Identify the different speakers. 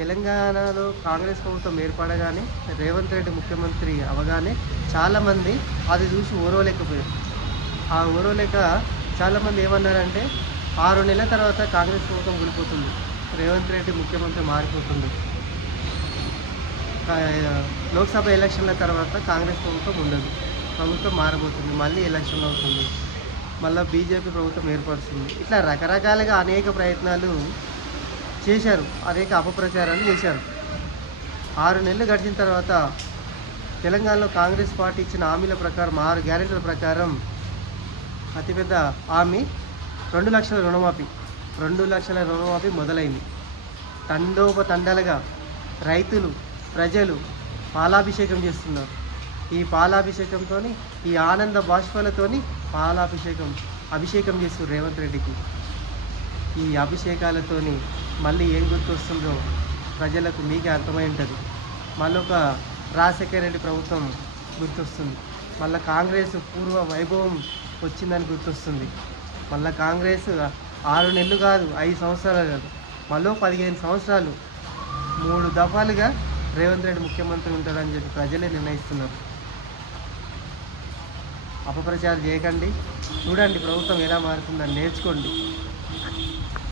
Speaker 1: తెలంగాణలో కాంగ్రెస్ ప్రభుత్వం ఏర్పడగానే రేవంత్ రెడ్డి ముఖ్యమంత్రి అవగానే చాలామంది అది చూసి ఓరవలేకపోయారు. ఆ ఓరవలేక చాలామంది ఏమన్నారంటే ఆరు నెలల తర్వాత కాంగ్రెస్ ప్రభుత్వం కూలిపోతుంది. రేవంత్ రెడ్డి ముఖ్యమంత్రి మారిపోతుంది. లోక్సభ ఎలక్షన్ల తర్వాత కాంగ్రెస్ ప్రభుత్వం ఉండదు. ప్రభుత్వం మారబోతుంది. మళ్ళీ ఎలక్షన్ అవుతుంది. మళ్ళీ బీజేపీ ప్రభుత్వం ఏర్పడుతుంది. ఇట్లా రకరకాలుగా అనేక ప్రయత్నాలు చేశారు. అనేక అపప్రచారాలు చేశారు. ఆరు నెలలు గడిచిన తర్వాత తెలంగాణలో కాంగ్రెస్ పార్టీ ఇచ్చిన హామీల ప్రకారం ఆరు గ్యారెంటీల ప్రకారం అతిపెద్ద హామీ రెండు లక్షల రుణమాఫీ. రెండు లక్షల రుణమాఫీ మొదలైంది. తండోపతండాలుగా రైతులు ప్రజలు పాలాభిషేకం చేస్తున్నారు. ఈ పాలాభిషేకంతో ఈ ఆనంద బాష్పాలతోని పాలాభిషేకం అభిషేకం చేస్తారు రేవంత్ రెడ్డికి. ఈ అభిషేకాలతోని మళ్ళీ ఏం గుర్తొస్తుందో ప్రజలకు మీకే అర్థమై ఉంటుంది. మళ్ళీ ఒక రాజశేఖర రెడ్డి ప్రభుత్వం గుర్తొస్తుంది. మళ్ళీ కాంగ్రెస్ పూర్వ వైభవం వచ్చిందని గుర్తొస్తుంది. మళ్ళీ కాంగ్రెస్ ఆరు నెలలు కాదు ఐదు సంవత్సరాలు కాదు మళ్ళీ పదిహేను సంవత్సరాలు మూడు దఫాలుగా రేవంత్ రెడ్డి ముఖ్యమంత్రి ఉంటాడని చెప్పి ప్రజలే నిర్ణయిస్తున్నారు. అపప్రచారం చేయకండి. చూడండి ప్రభుత్వం ఎలా మారుతుందని నేర్చుకోండి.